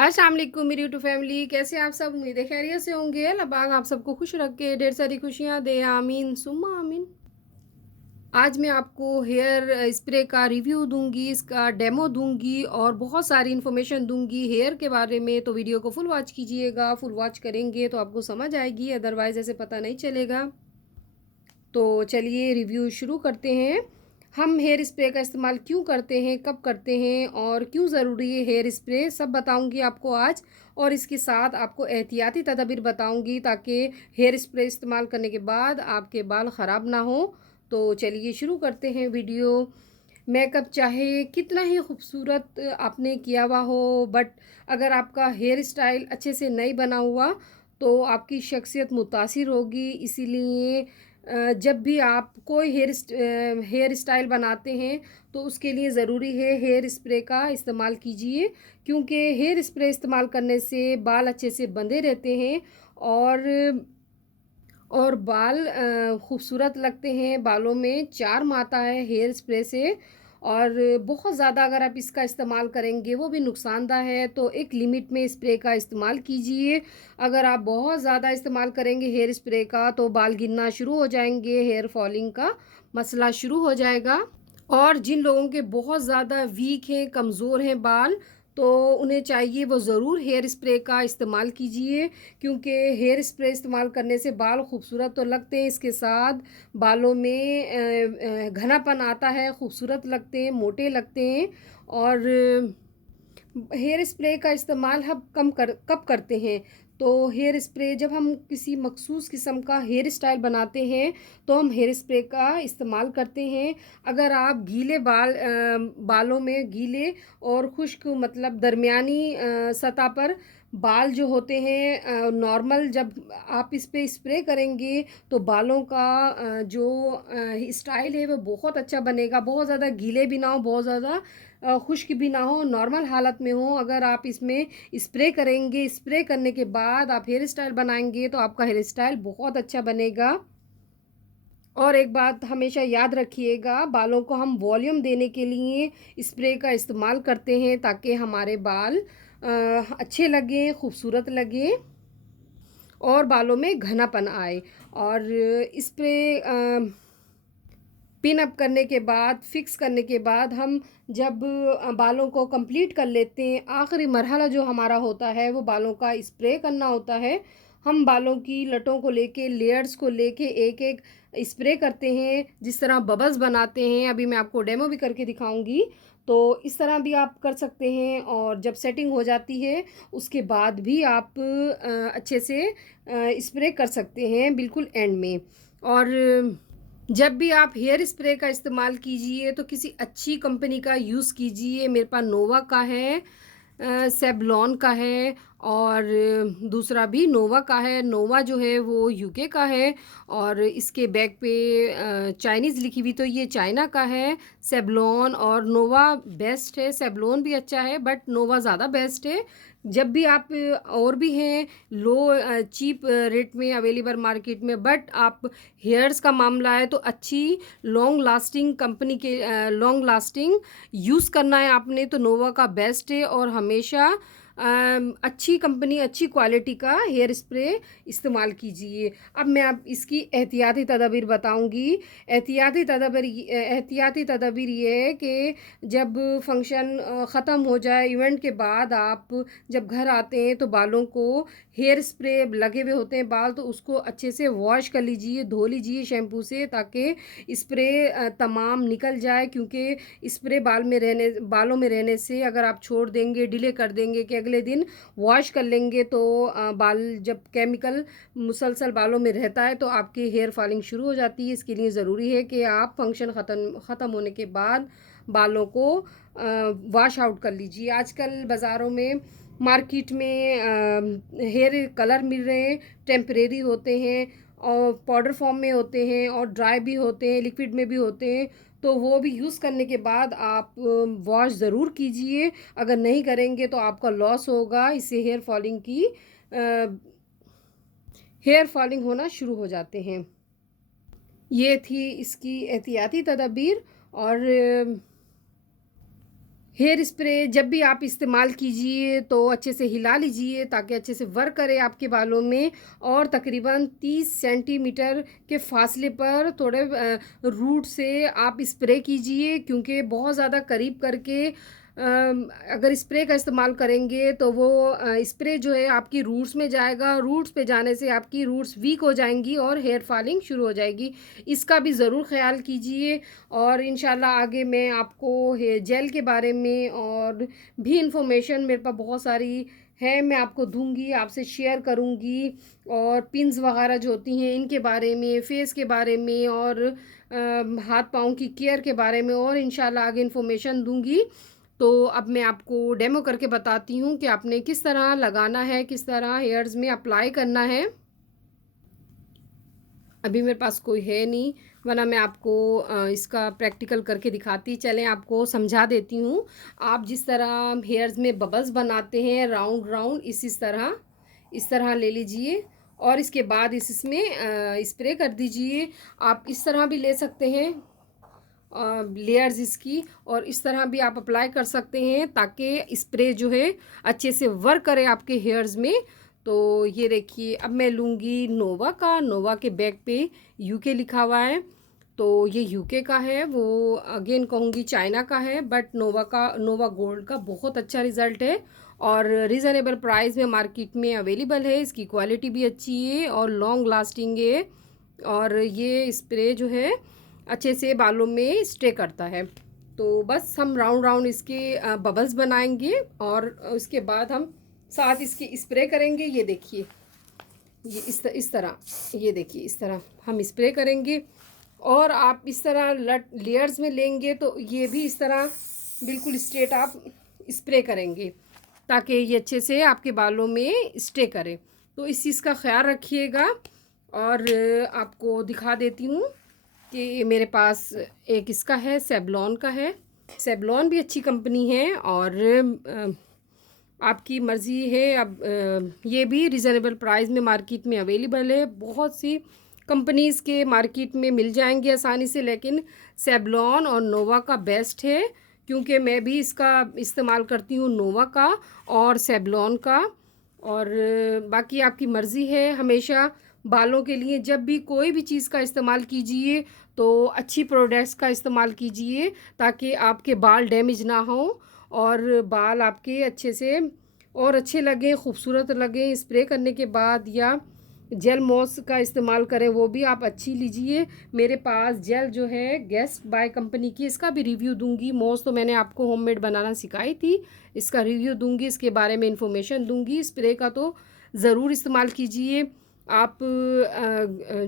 अस्सलाम वालेकुम मेरी यूट्यूब फैमिली, कैसे आप सब? उम्मीद है खैरियत से होंगे। अल्लाह पाक आप सबको खुश रखे, ढेर सारी खुशियाँ दे, आमीन सुम्मा आमीन। आज मैं आपको हेयर स्प्रे का रिव्यू दूंगी, इसका डेमो दूंगी और बहुत सारी इन्फॉर्मेशन दूंगी हेयर के बारे में। तो वीडियो को फुल वॉच कीजिएगा, फुल वॉच करेंगे तो आपको समझ आएगी, अदरवाइज़ ऐसे पता नहीं चलेगा। तो चलिए रिव्यू शुरू करते हैं। हम हेयर स्प्रे का इस्तेमाल क्यों करते हैं, कब करते हैं और क्यों ज़रूरी है हेयर स्प्रे, सब बताऊंगी आपको आज। और इसके साथ आपको एहतियाती तदबीर बताऊंगी ताकि हेयर स्प्रे इस्तेमाल करने के बाद आपके बाल ख़राब ना हो। तो चलिए शुरू करते हैं वीडियो। मेकअप चाहे कितना ही खूबसूरत आपने किया हुआ हो, बट अगर आपका हेयर स्टाइल अच्छे से नहीं बना हुआ तो आपकी शख्सियत मुतासिर होगी। इसीलिए जब भी आप कोई हेयर स्टाइल बनाते हैं तो उसके लिए ज़रूरी है हेयर स्प्रे का इस्तेमाल कीजिए, क्योंकि हेयर स्प्रे इस्तेमाल करने से बाल अच्छे से बंधे रहते हैं और बाल खूबसूरत लगते हैं। बालों में चार्म आता है हेयर स्प्रे से। और बहुत ज़्यादा अगर आप इसका इस्तेमाल करेंगे वो भी नुकसानदा है, तो एक लिमिट में स्प्रे का इस्तेमाल कीजिए। अगर आप बहुत ज़्यादा इस्तेमाल करेंगे हेयर स्प्रे का तो बाल गिरना शुरू हो जाएंगे, हेयर फॉलिंग का मसला शुरू हो जाएगा। और जिन लोगों के बहुत ज़्यादा वीक हैं, कमज़ोर हैं बाल, तो उन्हें चाहिए वो ज़रूर हेयर स्प्रे का इस्तेमाल कीजिए, क्योंकि हेयर स्प्रे इस्तेमाल करने से बाल खूबसूरत तो लगते हैं, इसके साथ बालों में घनापन आता है, खूबसूरत लगते हैं, मोटे लगते हैं। और हेयर स्प्रे का इस्तेमाल हम कब करते हैं? तो हेयर स्प्रे जब हम किसी मखसूस किस्म का हेयर स्टाइल बनाते हैं तो हम हेयर स्प्रे का इस्तेमाल करते हैं। अगर आप गीले बालों में गीले और खुश्क मतलब दरमियानी सतह पर बाल जो होते हैं नॉर्मल, जब आप इस पे स्प्रे करेंगे तो बालों का जो स्टाइल है वो बहुत अच्छा बनेगा। बहुत ज़्यादा गीले भी ना हो, बहुत ज़्यादा खुश्क भी ना हो, नॉर्मल हालत में हो। अगर आप इसमें स्प्रे करेंगे, स्प्रे करने के बाद आप हेयर स्टाइल बनाएंगे तो आपका हेयर स्टाइल बहुत अच्छा बनेगा। और एक बात हमेशा याद रखिएगा, बालों को हम वॉल्यूम देने के लिए स्प्रे का इस्तेमाल करते हैं ताकि हमारे बाल अच्छे लगें, खूबसूरत लगें और बालों में घनापन आए। और स्प्रे पिन अप करने के बाद, फिक्स करने के बाद, हम जब बालों को कंप्लीट कर लेते हैं, आखिरी मरहला जो हमारा होता है वो बालों का स्प्रे करना होता है। हम बालों की लटों को लेके, लेयर्स को लेके एक एक स्प्रे करते हैं, जिस तरह बबल्स बनाते हैं। अभी मैं आपको डेमो भी करके दिखाऊंगी। तो इस तरह भी आप कर सकते हैं। और जब सेटिंग हो जाती है उसके बाद भी आप अच्छे से स्प्रे कर सकते हैं बिल्कुल एंड में। और जब भी आप हेयर स्प्रे का इस्तेमाल कीजिए तो किसी अच्छी कंपनी का यूज़ कीजिए। मेरे पास नोवा का है, सेवलॉन का है और दूसरा भी नोवा का है। नोवा जो है वो यूके का है और इसके बैक पे चाइनीज़ लिखी हुई, तो ये चाइना का है। सेवलॉन और नोवा बेस्ट है, सेवलॉन भी अच्छा है बट नोवा ज़्यादा बेस्ट है। जब भी आप और भी हैं लो चीप रेट में अवेलेबल मार्केट में, बट आप हेयर्स का मामला है तो अच्छी लॉन्ग लास्टिंग कंपनी के लॉन्ग लास्टिंग यूज़ करना है आपने तो नोवा का बेस्ट है। और हमेशा अच्छी कंपनी, अच्छी क्वालिटी का हेयर स्प्रे इस्तेमाल कीजिए। अब मैं आप इसकी एहतियाती तदबीर बताऊंगी। एहतियाती तदबीर ये है कि जब फंक्शन ख़त्म हो जाए, इवेंट के बाद आप जब घर आते हैं तो बालों को हेयर स्प्रे लगे हुए होते हैं बाल, तो उसको अच्छे से वॉश कर लीजिए, धो लीजिए शैम्पू से, ताकि स्प्रे तमाम निकल जाए। क्योंकि स्प्रे बालों में रहने से अगर आप छोड़ देंगे, डिले कर देंगे कि अगले दिन वॉश कर लेंगे, तो बाल जब केमिकल मुसलसल बालों में रहता है तो आपकी हेयर फॉलिंग शुरू हो जाती है। इसके लिए ज़रूरी है कि आप फंक्शन ख़त्म होने के बाद बालों को वॉश आउट कर लीजिए। आजकल बाज़ारों में, मार्केट में हेयर कलर मिल रहे हैं, टेम्परेरी होते हैं और पाउडर फॉर्म में होते हैं और ड्राई भी होते हैं, लिक्विड में भी होते हैं। तो वो भी यूज़ करने के बाद आप वॉश ज़रूर कीजिए। अगर नहीं करेंगे तो आपका लॉस होगा। इससे हेयर फॉलिंग होना शुरू हो जाते हैं। ये थी इसकी एहतियाती तदबीर। और हेयर स्प्रे जब भी आप इस्तेमाल कीजिए तो अच्छे से हिला लीजिए ताकि अच्छे से वर्क करे आपके बालों में, और तकरीबन 30 सेंटीमीटर के फासले पर थोड़े रूट से आप स्प्रे कीजिए, क्योंकि बहुत ज़्यादा करीब करके अगर स्प्रे का इस्तेमाल करेंगे तो वो स्प्रे जो है आपकी रूट्स में जाएगा, रूट्स पे जाने से आपकी रूट्स वीक हो जाएंगी और हेयर फॉलिंग शुरू हो जाएगी। इसका भी ज़रूर ख्याल कीजिए। और इंशाल्लाह आगे मैं आपको हेयर जेल के बारे में और भी इंफॉर्मेशन मेरे पास बहुत सारी है, मैं आपको दूंगी, आपसे शेयर करूंगी। और पिन्स वगैरह जो होती हैं इनके बारे में, फेस के बारे में, और हाथ पाँव की केयर के बारे में और इंशाल्लाह आगे इन्फॉर्मेशन दूंगी। तो अब मैं आपको डेमो करके बताती हूँ कि आपने किस तरह लगाना है, किस तरह हेयर्स में अप्लाई करना है। अभी मेरे पास कोई है नहीं, वरना मैं आपको इसका प्रैक्टिकल करके दिखाती, चलें आपको समझा देती हूँ। आप जिस तरह हेयर्स में बबल्स बनाते हैं राउंड राउंड, इस तरह ले लीजिए और इसके बाद इसमें स्प्रे कर दीजिए। आप इस तरह भी ले सकते हैं लेयर्स इसकी, और इस तरह भी आप अप्लाई कर सकते हैं ताकि स्प्रे जो है अच्छे से वर्क करे आपके हेयर्स में। तो ये देखिए, अब मैं लूँगी नोवा के बैग पे यूके लिखा हुआ है, तो ये यूके का है, वो अगेन कहूँगी चाइना का है, बट नोवा गोल्ड का बहुत अच्छा रिज़ल्ट है और रीज़नेबल प्राइस में मार्केट में अवेलेबल है। इसकी क्वालिटी भी अच्छी है और लॉन्ग लास्टिंग है, और ये स्प्रे जो है अच्छे से बालों में स्टे करता है। तो बस हम राउंड राउंड इसके बबल्स बनाएंगे और उसके बाद हम साथ इसकी स्प्रे करेंगे। ये देखिए, ये इस तरह, ये देखिए इस तरह हम स्प्रे करेंगे, और आप इस तरह लेयर्स में लेंगे तो ये भी इस तरह बिल्कुल स्ट्रेट आप स्प्रे करेंगे ताकि ये अच्छे से आपके बालों में स्टे करे। तो इस चीज़ का ख्याल रखिएगा। और आपको दिखा देती हूँ कि मेरे पास एक इसका है, सेवलॉन का है। सेवलॉन भी अच्छी कंपनी है और आपकी मर्ज़ी है। अब ये भी रिज़नेबल प्राइस में मार्केट में अवेलेबल है। बहुत सी कंपनीज़ के मार्केट में मिल जाएंगे आसानी से, लेकिन सेवलॉन और नोवा का बेस्ट है, क्योंकि मैं भी इसका इस्तेमाल करती हूँ, नोवा का और सेवलॉन का। और बाकी आपकी मर्ज़ी है। हमेशा बालों के लिए जब भी कोई भी चीज़ का इस्तेमाल कीजिए तो अच्छी प्रोडक्ट्स का इस्तेमाल कीजिए ताकि आपके बाल डैमेज ना हो और बाल आपके अच्छे से और अच्छे लगें, खूबसूरत लगें स्प्रे करने के बाद। या जेल मॉस का इस्तेमाल करें, वो भी आप अच्छी लीजिए। मेरे पास जेल जो है गेस्ट बाय कंपनी की, इसका भी रिव्यू दूंगी। मॉस तो मैंने आपको होममेड बनाना सिखाई थी, इसका रिव्यू दूंगी, इसके बारे में इंफॉर्मेशन दूंगी। स्प्रे का तो ज़रूर इस्तेमाल कीजिए। आप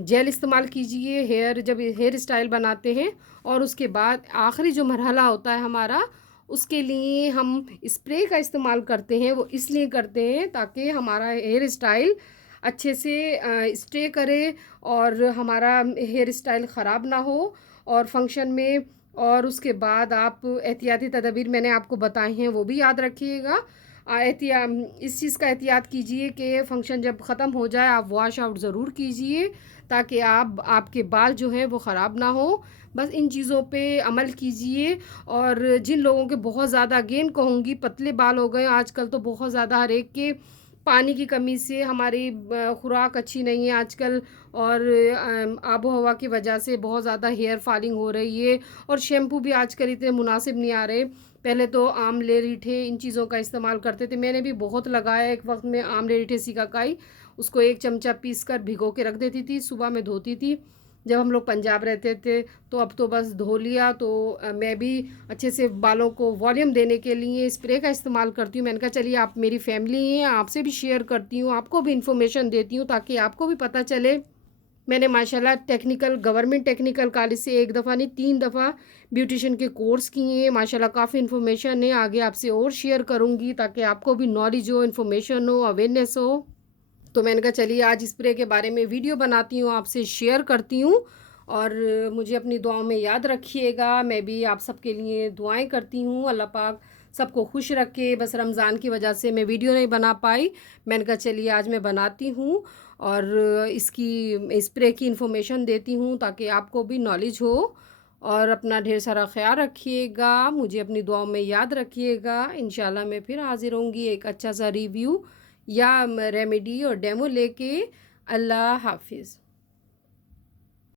जेल इस्तेमाल कीजिए जब हेयर स्टाइल बनाते हैं, और उसके बाद आखिरी जो मरहला होता है हमारा, उसके लिए हम स्प्रे का इस्तेमाल करते हैं। वो इसलिए करते हैं ताकि हमारा हेयर स्टाइल अच्छे से स्टे करे और हमारा हेयर स्टाइल ख़राब ना हो और फंक्शन में। और उसके बाद आप एहतियाती तदबीर मैंने आपको बताए हैं, वो भी याद रखिएगा। इस चीज़ का एहतियात कीजिए कि फ़ंक्शन जब ख़त्म हो जाए आप वॉश आउट ज़रूर कीजिए ताकि आपके बाल जो हैं वो ख़राब ना हो। बस इन चीज़ों पे अमल कीजिए। और जिन लोगों के बहुत ज़्यादा, अगेन कहूँगी, पतले बाल हो गए आजकल, तो बहुत ज़्यादा हर एक के पानी की कमी से, हमारी खुराक अच्छी नहीं है आजकल, और आबो हवा की वजह से बहुत ज़्यादा हेयर फॉलिंग हो रही है, और शैम्पू भी आजकल इतने मुनासिब नहीं आ रहे। पहले तो आमले रीठे इन चीज़ों का इस्तेमाल करते थे, मैंने भी बहुत लगाया एक वक्त में। आमले रीठे सिकाकाई, उसको 1 चमचा पीस कर भिगो के रख देती थी, सुबह में धोती थी जब हम लोग पंजाब रहते थे। तो अब तो बस धो लिया। तो मैं भी अच्छे से बालों को वॉल्यूम देने के लिए स्प्रे का इस्तेमाल करती हूँ। मैंने कहा चलिए आप मेरी फैमिली हैं, आपसे भी शेयर करती हूँ, आपको भी इन्फॉर्मेशन देती हूँ ताकि आपको भी पता चले। मैंने माशाल्लाह गवर्नमेंट टेक्निकल कॉलेज से 1 दफ़ा नहीं 3 दफ़ा ब्यूटिशियन के कोर्स किए हैं। माशाल्लाह काफ़ी इन्फॉर्मेशन है, आगे आपसे और शेयर करूँगी ताकि आपको भी नॉलेज हो, इन्फॉर्मेशन हो, अवेयरनेस हो। तो मैंने कहा चलिए आज स्प्रे के बारे में वीडियो बनाती हूँ, आपसे शेयर करती हूँ। और मुझे अपनी दुआओं में याद रखिएगा। मैं भी आप सबके लिए दुआएं करती हूँ, अल्लाह पाक सबको खुश रखे। बस रमज़ान की वजह से मैं वीडियो नहीं बना पाई, मैंने कहा चलिए आज मैं बनाती हूँ और इसकी स्प्रे की इन्फॉर्मेशन देती हूँ ताकि आपको भी नॉलेज हो। और अपना ढेर सारा ख़्याल रखिएगा, मुझे अपनी दुआओं में याद रखिएगा। इंशाल्लाह मैं फिर हाज़िर होंगी एक अच्छा सा रिव्यू या रेमेडी और डेमो लेके। अल्लाह हाफ़िज़।